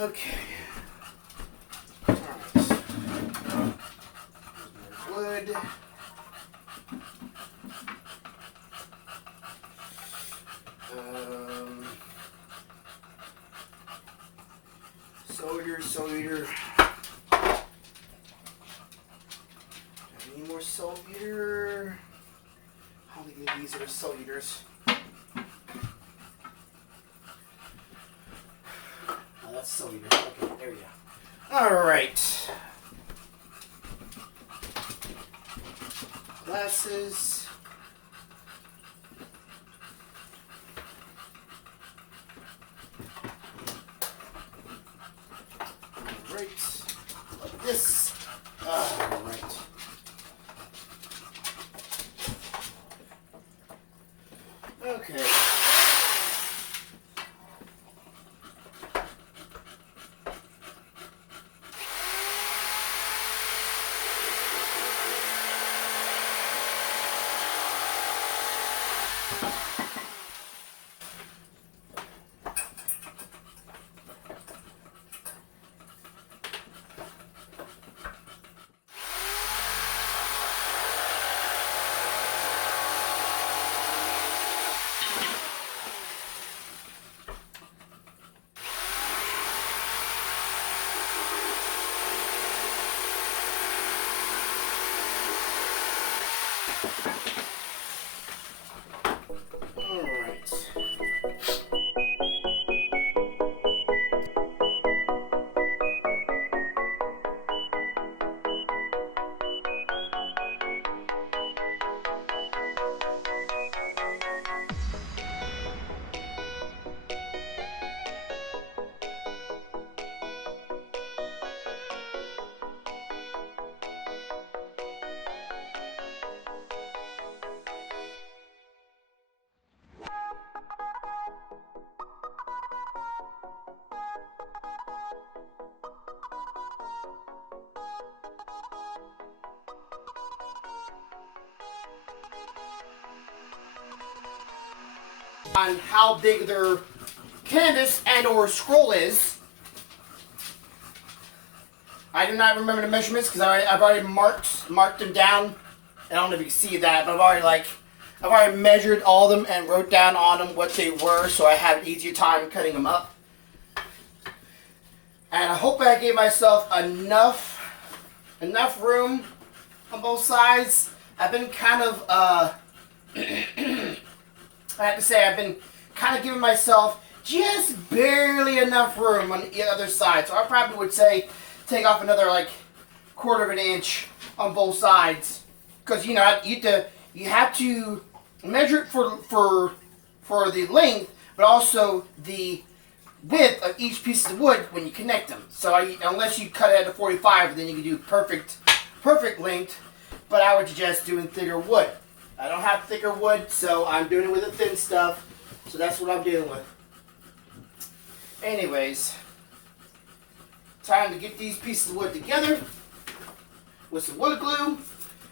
Okay. Alright. Wood. Soldier. Any more soldier? I don't think these are soldiers. Oh, that's soldier. Okay, there we go. Alright. Glasses. Alright. Like this. Alright. Okay. On how big their canvas and or scroll is. I do not remember the measurements because I've already marked them down. I don't know if you can see that, but I've already measured all of them and wrote down on them what they were, so I had an easier time cutting them up. And I hope I gave myself enough room on both sides. I've been kind of I have to say, I've been kind of giving myself just barely enough room on the other side. So I probably would say take off another like 1/4 inch on both sides, because you have to measure it for the length, but also the width of each piece of wood when you connect them. So unless you cut it at a 45, then you can do perfect length. But I would suggest doing thicker wood. I don't have thicker wood, so I'm doing it with the thin stuff. So that's what I'm dealing with. Anyways, time to get these pieces of wood together with some wood glue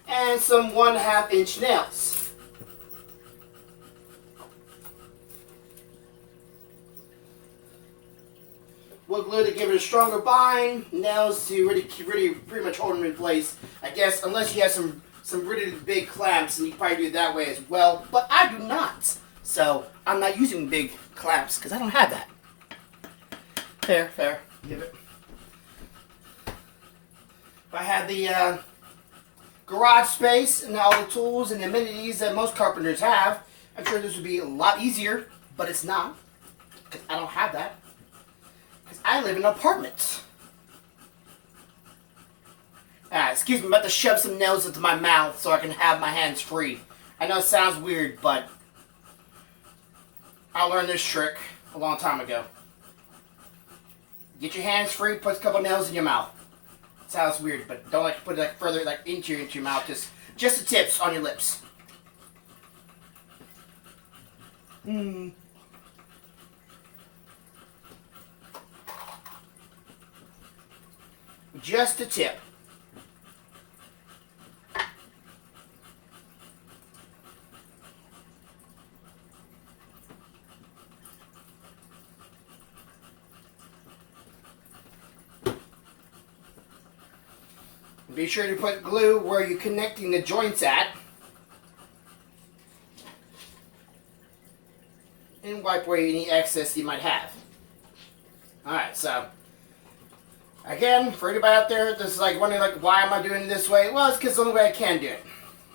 and some 1/2 inch nails. Wood glue to give it a stronger bind, nails to really pretty much hold them in place. I guess unless you have some really big clamps, and you can probably do it that way as well, but I do not. So I'm not using big clamps because I don't have that. Fair. Give it. If I had the garage space and all the tools and amenities that most carpenters have, I'm sure this would be a lot easier, but it's not because I don't have that. Because I live in an apartment. Excuse me, I'm about to shove some nails into my mouth so I can have my hands free. I know it sounds weird, but I learned this trick a long time ago. Get your hands free, put a couple nails in your mouth. It sounds weird, but don't put it further into your mouth. Just the tips on your lips. Just a tip. Be sure to put glue where you're connecting the joints at. And wipe away any excess you might have. Alright, so again, for anybody out there that's like wondering like why am I doing it this way? Well, it's because it's the only way I can do it.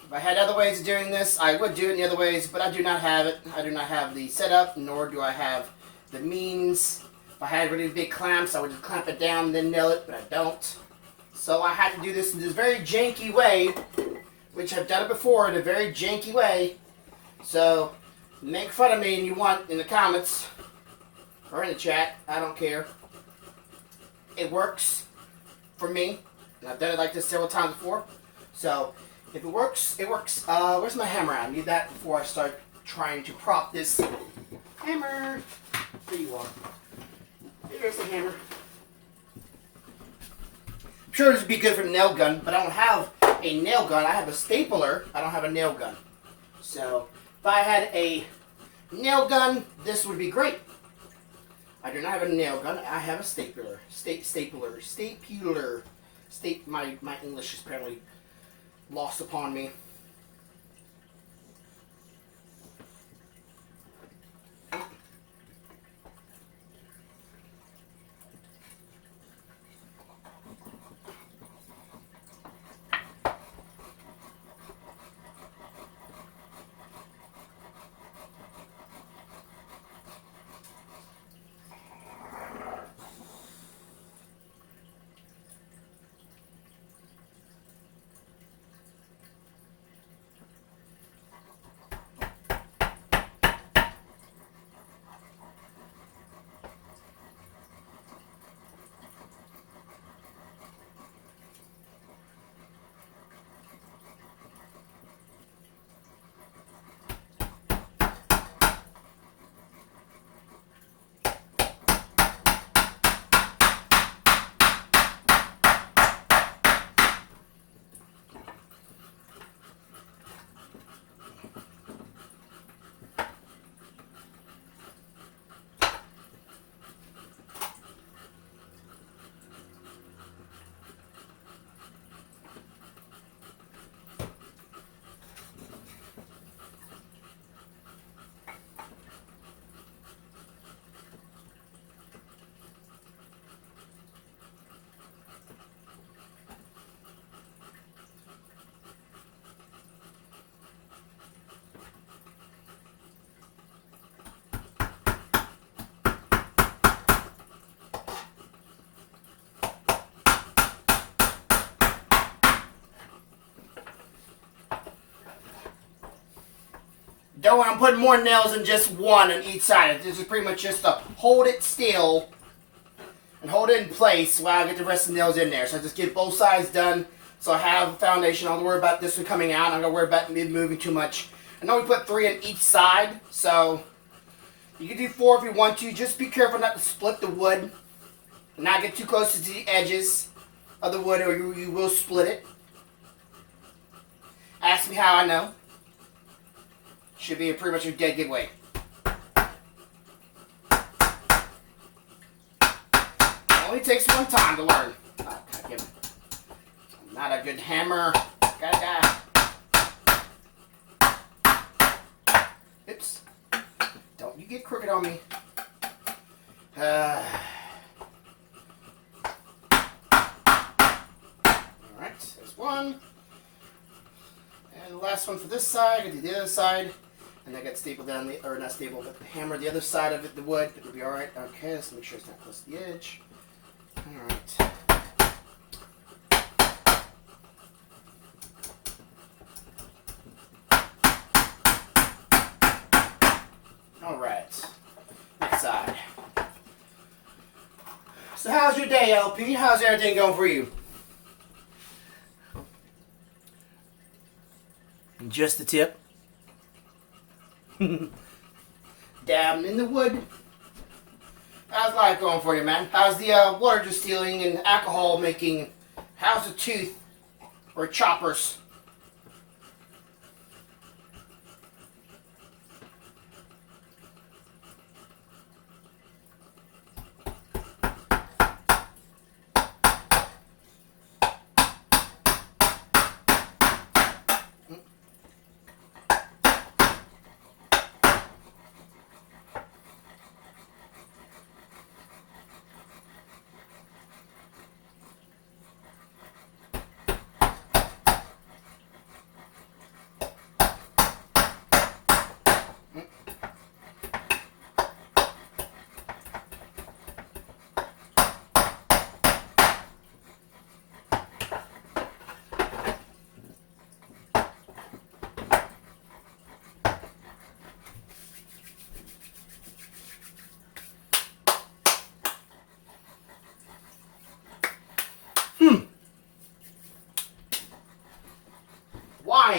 If I had other ways of doing this, I would do it in the other ways, but I do not have it. I do not have the setup, nor do I have the means. If I had really big clamps, I would just clamp it down and then nail it, but I don't. So I had to do this in this very janky way, which I've done it before in a very janky way. So make fun of me and you want in the comments or in the chat. I don't care. It works for me. And I've done it like this several times before. So if it works, it works. Where's my hammer? I need that before I start trying to prop this hammer. There you are. Here's the hammer. I'm sure this would be good for the nail gun, but I don't have a nail gun. I have a stapler. I don't have a nail gun. So if I had a nail gun, this would be great. I do not have a nail gun. I have a stapler. Stapler. My English is apparently lost upon me. Don't want to put more nails than just one on each side. This is pretty much just to hold it still and hold it in place while I get the rest of the nails in there. So I just get both sides done so I have a foundation. I don't worry about this one coming out. I don't worry about me moving too much. I know we put 3 on each side, so you can do 4 if you want to. Just be careful not to split the wood and not get too close to the edges of the wood or you will split it. Ask me how I know. Should be pretty much a dead giveaway. Only takes one time to learn. Oh, I'm not a good hammer. Oops. Don't you get crooked on me. Alright, there's one. And the last one for this side. I do the other side. And I got stapled down the, or not stapled, but hammer the other side of it, the wood. It'll be alright. Okay, let's make sure it's not close to the edge. Alright. Alright. Next side. So how's your day, LP? How's everything going for you? Just the tip. Dabbing in the wood. How's life going for you, man? How's the water distilling and alcohol making? How's the tooth or choppers?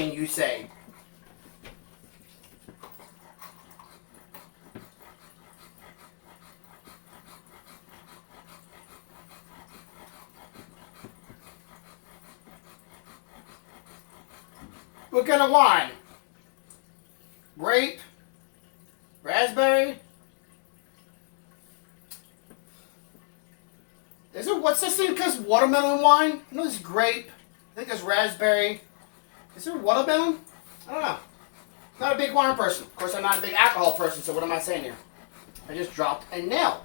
wine, you say? What kind of wine? Grape? Raspberry? Is it, what's this thing? Because watermelon wine? I know there's grape. I think there's raspberry. Is there watermelon? I don't know. Not a big wine person. Of course, I'm not a big alcohol person, so what am I saying here? I just dropped a nail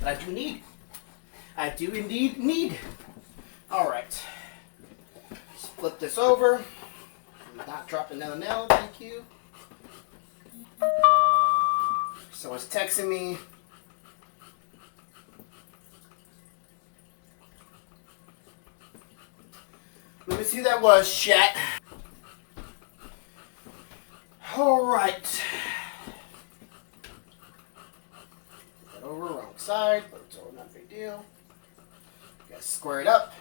that I do need. I do indeed need. Alright. Flip this over. Not drop another nail, thank you. Someone's texting me. Let me see who that was, chat. Alright. Put that over, wrong side, but it's all not a big deal. Gotta square it up.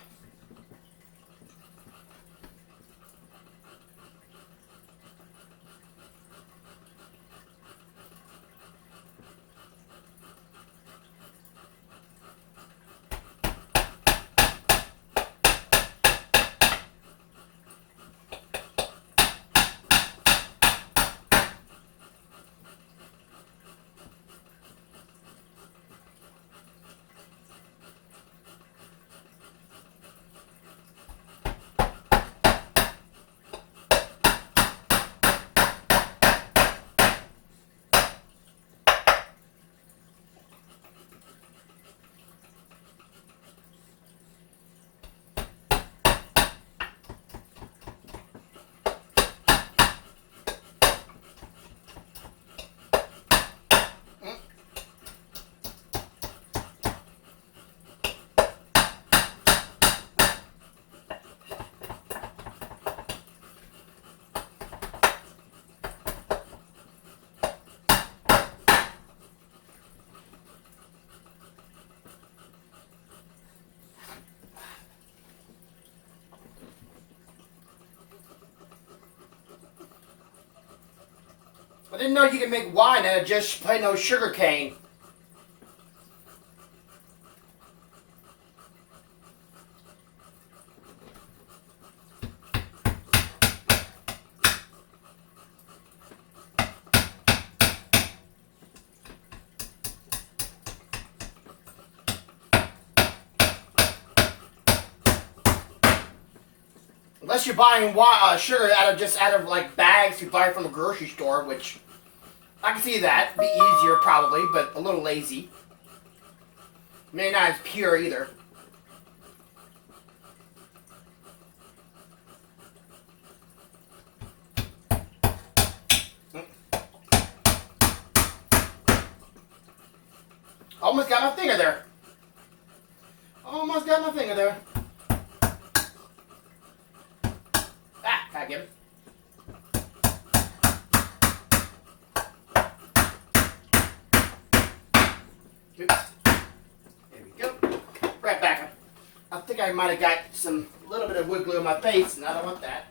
I didn't know you could make wine out of just plain old sugar cane. Unless you're buying sugar out of like bags you buy from the grocery store, which I can see that. Be easier probably, but a little lazy. Maybe not as pure either. Almost got my finger there. Almost got my finger there. Ah, gotta get it. Oops. There we go. Right back. I think I might have got a little bit of wood glue in my face, and I don't want that.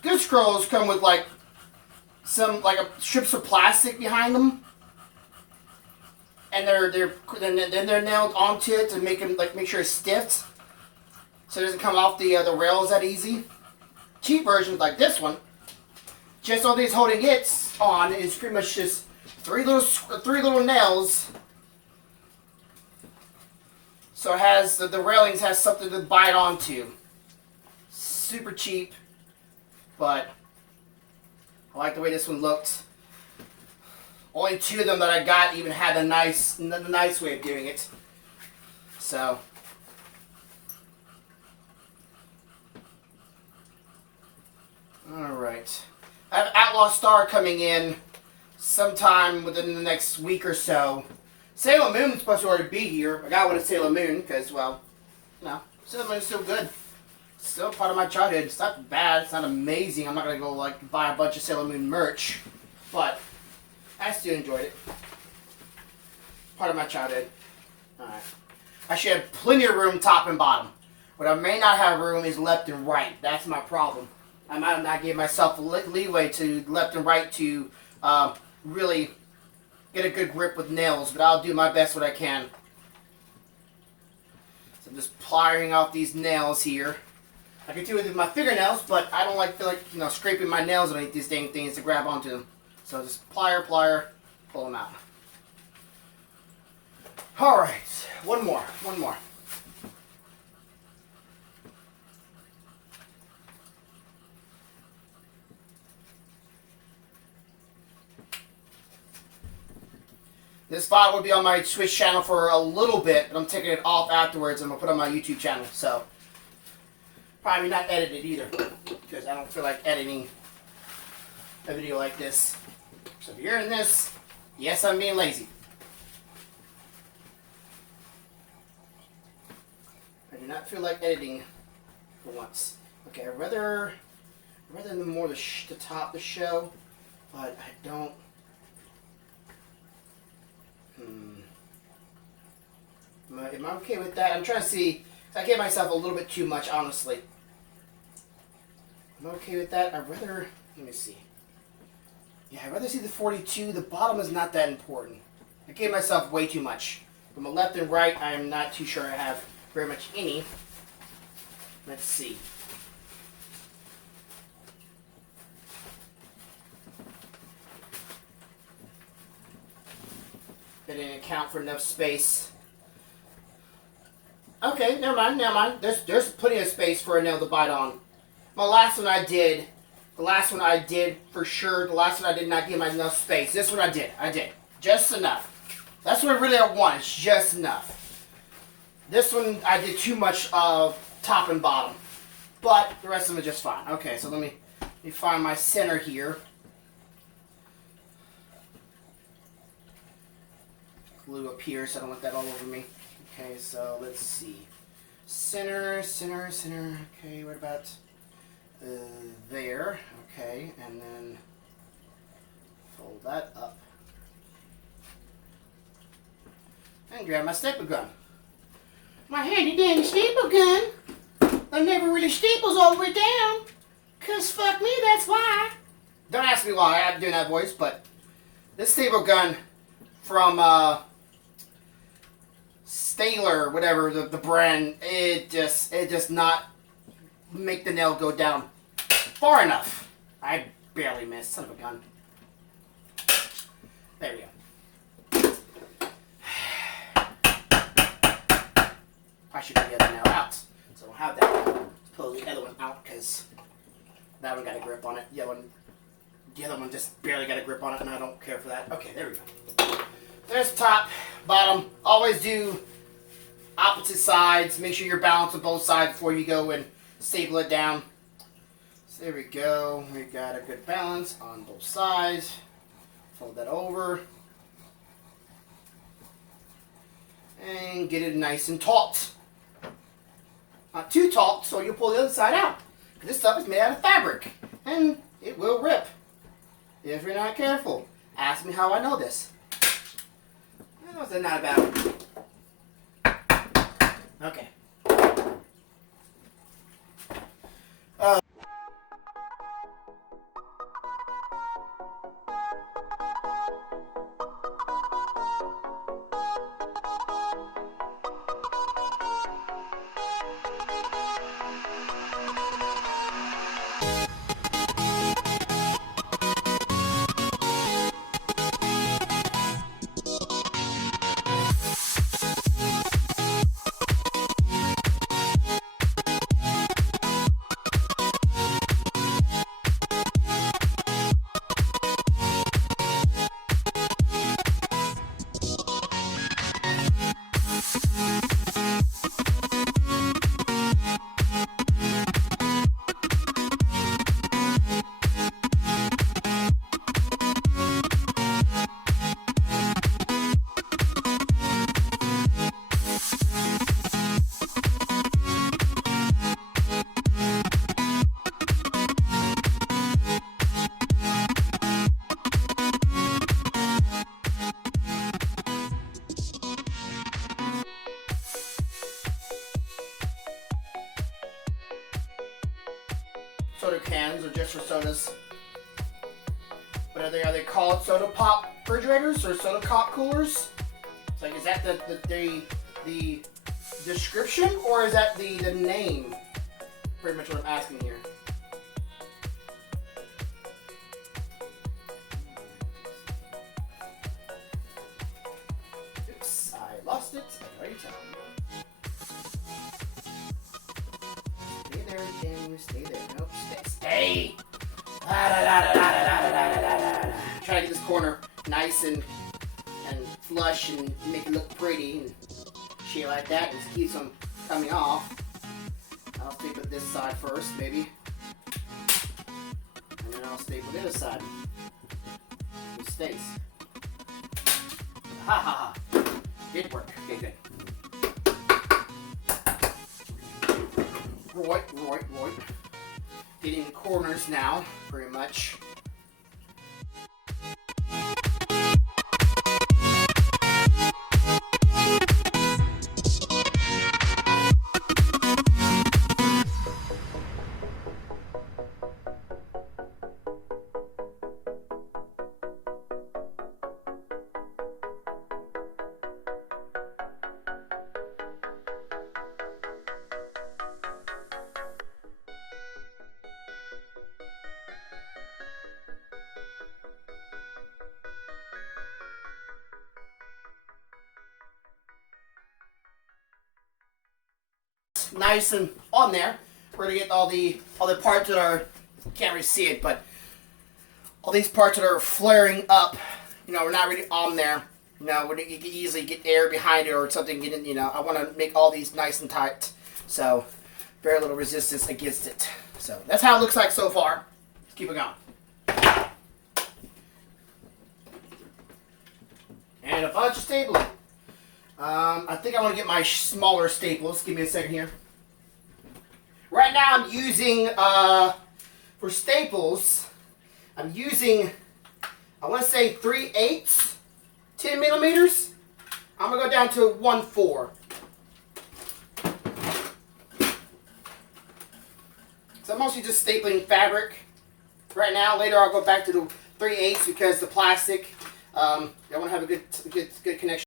Good scrolls come with like strips of plastic behind them, and they're nailed onto it to make sure it's stiff, so it doesn't come off the rails that easy. Cheap versions like this one, just all these holding it on is pretty much just three little nails. So it has the railings has something to bite onto. Super cheap. But I like the way this one looked. Only two of them that I got even had a nice way of doing it. So Alright. I have Outlaw Star coming in sometime within the next week or so. Sailor Moon's supposed to already be here. I got one of Sailor Moon because, well, no, Sailor Moon's still good. It's still part of my childhood. It's not bad. It's not amazing. I'm not going to go, like, buy a bunch of Sailor Moon merch. But I still enjoyed it. Part of my childhood. Alright. I should have plenty of room top and bottom. What I may not have room is left and right. That's my problem. I might not give myself leeway to left and right to really get a good grip with nails, but I'll do my best what I can. So I'm just pliering off these nails here. I can do it with my fingernails, but I don't feel like scraping my nails underneath these dang things to grab onto them. So just plier, pull them out. All right, one more. This file will be on my Twitch channel for a little bit, but I'm taking it off afterwards and I'm going to put it on my YouTube channel. So, probably not edited either, because I don't feel like editing a video like this. So if you're hearing this, yes, I'm being lazy. I do not feel like editing for once. Okay, I'd rather more the top the show, but I don't. Am I okay with that? I'm trying to see. I gave myself a little bit too much, honestly. Am I okay with that? I'd rather. Let me see. Yeah, I'd rather see the 42. The bottom is not that important. I gave myself way too much. From the left and right, I'm not too sure I have very much any. Let's see. That didn't account for enough space. Okay, never mind. There's plenty of space for a nail to bite on. The last one I did for sure. The last one I did not give myself enough space. This one I did. Just enough. That's what really I want. It's just enough. This one I did too much of top and bottom. But the rest of them are just fine. Okay, so let me find my center here. Glue up here so I don't want that all over me. Okay, so let's see. Center. Okay, what about there? Okay, and then fold that up. And grab my staple gun. My handy dandy staple gun that never really staples all the way down. Cause fuck me, that's why. Don't ask me why I'm doing that voice, but this staple gun from Staler, whatever the brand, it just not make the nail go down far enough. I barely missed, son of a gun. There we go. I should get the other nail out, so I don't have that one. Let's pull the other one out because that one got a grip on it. The other one just barely got a grip on it, and I don't care for that. Okay, there we go. There's top, bottom. Always do opposite sides. Make sure you're balanced on both sides before you go and staple it down. So there we go. We got a good balance on both sides. Fold that over. And get it nice and taut. Not too taut, so you'll pull the other side out. This stuff is made out of fabric. And it will rip if you're not careful. Ask me how I know this. That was not bad. Okay. soda cans or just for sodas. But are they called soda pop refrigerators or soda pop coolers? It's like, is that the description, or is that the name? Pretty much what I'm asking here. Oops, I lost it. I already told you. Stay there, James. Stay there. Nope, stay. Try to get this corner nice and flush and make it look pretty and shit like that. Just keeps them coming off. I'll staple this side first, maybe. And then I'll staple the other side. It stays. Ha ha ha. Did work. Okay, good. Right. Getting the corners now, pretty much. Nice and on there. We're gonna get all the parts that are, can't really see it, but all these parts that are flaring up, we're not really on there. You can easily get air behind it or something getting, I want to make all these nice and tight. So very little resistance against it. So that's how it looks like so far. Let's keep it going. And a bunch of stapling. I think I want to get my smaller staples. Give me a second here. Right now I'm using, for staples, I'm using, I want to say 3/8, 10 millimeters. I'm going to go down to 1/4. So I'm mostly just stapling fabric right now. Later I'll go back to the 3/8 because the plastic, I want to have a good connection.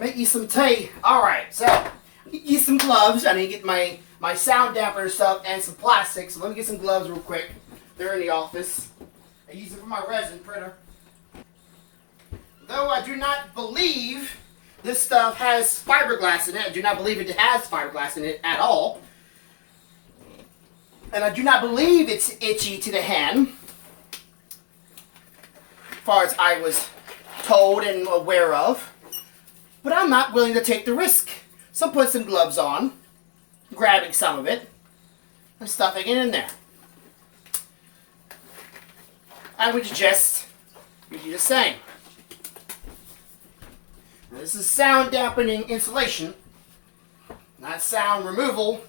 Make you some tea. Alright, so get some gloves. I need to get my sound dampener stuff and some plastic. So let me get some gloves real quick. They're in the office. I use it for my resin printer. though I do not believe this stuff has fiberglass in it, I do not believe it has fiberglass in it at all. And I do not believe it's itchy to the hand, as far as I was told and aware of. But I'm not willing to take the risk. So I'm putting some gloves on, grabbing some of it, and stuffing it in there. I would suggest you do the same. Now, this is sound dampening insulation, not sound removal,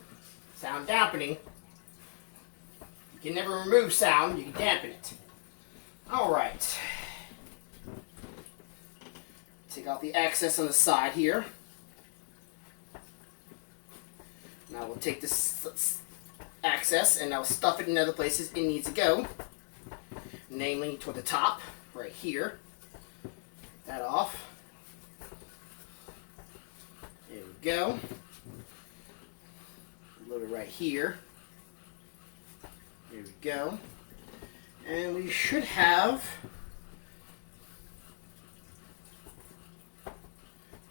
sound dampening. You can never remove sound, you can dampen it. Alright. Take out the excess on the side here. Now we'll take this excess and I'll stuff it in other places it needs to go. Namely toward the top, right here. Get that off. There we go. A little bit right here. There we go. And we should have,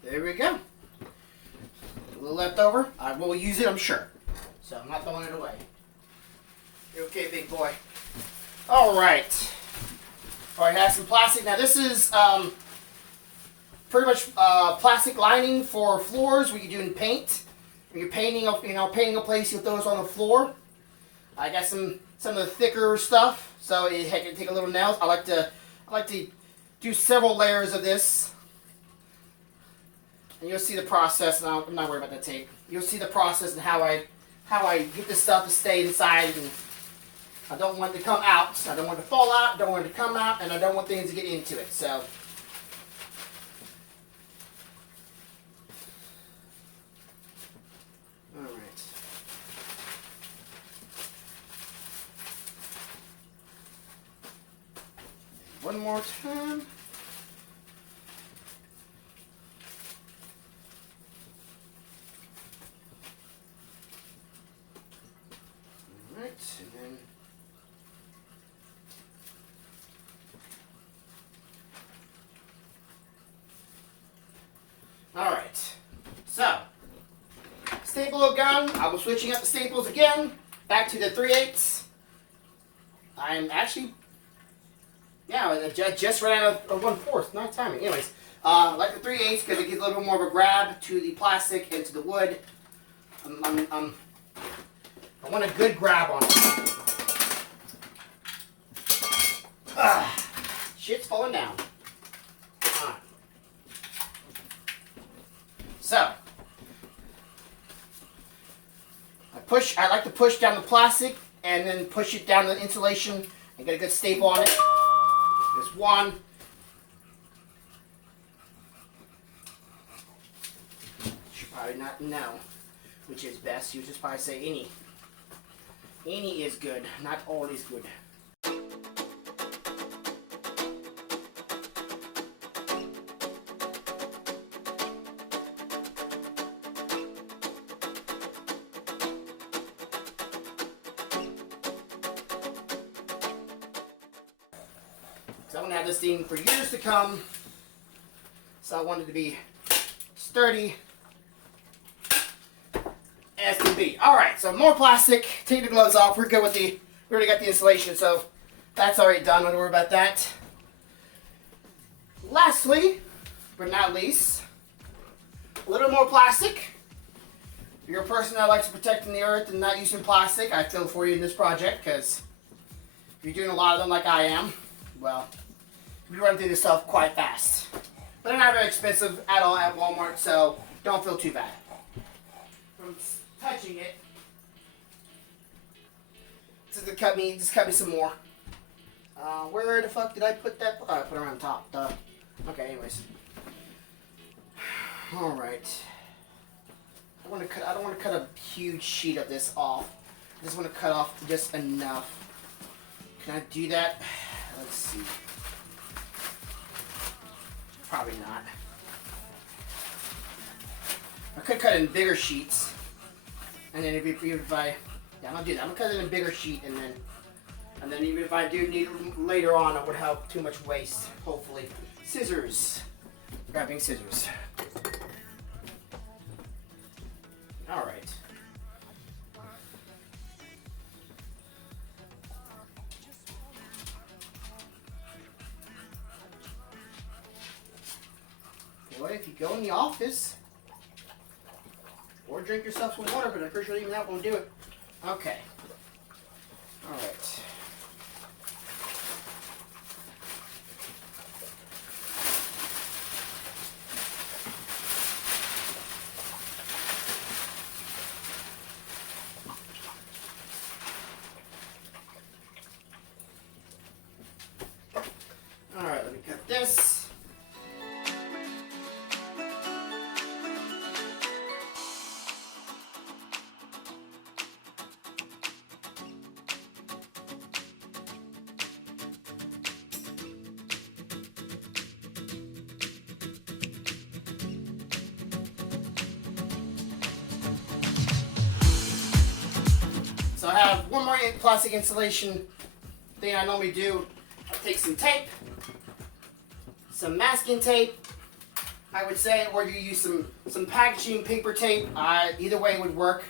there we go. A little left over. I will use it, I'm sure. So I'm not throwing it away. You're okay, big boy. Alright. Alright, have some plastic. Now this is pretty much plastic lining for floors when you're doing paint. When you're painting a place, you'll throw this on the floor. I got some of the thicker stuff, so it can take a little nails. I like to do several layers of this, and you'll see the process. And I'm not worried about the tape. You'll see the process and how I get this stuff to stay inside. And I don't want it to come out. I don't want it to fall out. I don't want it to come out, and I don't want things to get into it. So. One more time. Alright, and then alright. So staple gun. I was switching up the staples again. Back to the 3/8. I'm actually just ran out of 1/4. Not timing. Anyways, I like the 3/8 because it gives a little bit more of a grab to the plastic and to the wood. I want a good grab on it. Shit's falling down. Alright. So, I like to push down the plastic and then push it down the insulation and get a good staple on it. There's one. You should probably not know which is best. You just probably say any. Any is good, not all is good. So I'm going to have this thing for years to come. So I want it to be sturdy as can be. Alright, so more plastic. Take the gloves off. We're good with we already got the insulation, so that's already done. Don't worry about that. Lastly, but not least, a little more plastic. If you're a person that likes protecting the earth and not using plastic, I feel for you in this project, because if you're doing a lot of them like I am, well, you run through this stuff quite fast. But they're not very expensive at all at Walmart, so don't feel too bad from touching it. Just cut me some more. Where the fuck did I put that? Oh, I put it around top. Duh. Okay, anyways. All right. I don't want to cut a huge sheet of this off. I just want to cut off just enough. Can I do that? Let's see. Probably not. I could cut it in bigger sheets. And then if I, yeah, I'm gonna do that. I'm gonna cut it in a bigger sheet, and then even if I do need it later on, it would have too much waste. Hopefully, scissors. Grabbing scissors. All right. Boy, if you go in the office, or drink yourself some water, but I'm pretty sure even that won't do it. Okay. All right. All right, let me cut this. So I have one more plastic insulation thing I normally do. I'll take some tape, some masking tape, I would say, or you use some packaging paper tape. Either way would work.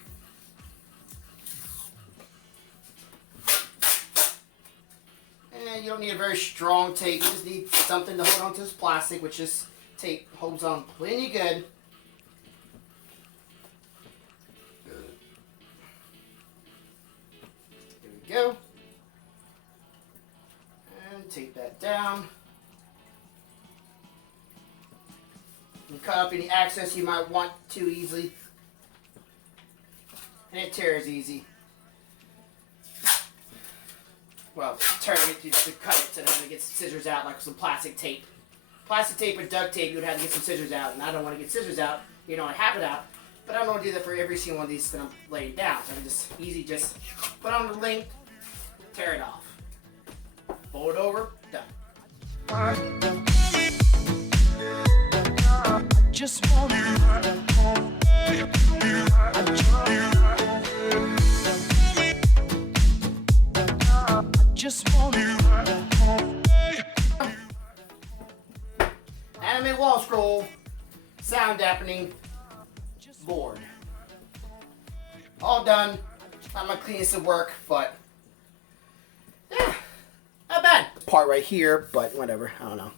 And you don't need a very strong tape. You just need something to hold onto this plastic, which this tape holds on plenty good. Go and tape that down and cut up any excess you might want too easily, and it tears easy. Well, tear it to cut it so that it gets scissors out like some plastic tape. Plastic tape with duct tape, you would have to get some scissors out, and I don't want to get scissors out. You know, I have it out, but I don't want to do that for every single one of these that I'm laying down. So I can just put on the link. Tear it off. Fold it over. Done. Just want Anime wall scroll, sound dampening board. All done. Not my cleanest of work, but yeah, not bad. Part right here, but whatever. I don't know.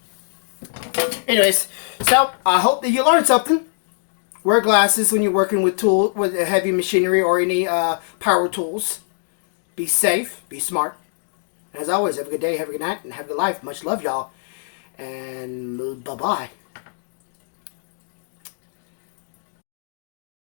Anyways, so I hope that you learned something. Wear glasses when you're working with heavy machinery or any power tools. Be safe. Be smart. As always, have a good day, have a good night, and have a good life. Much love, y'all. And bye-bye.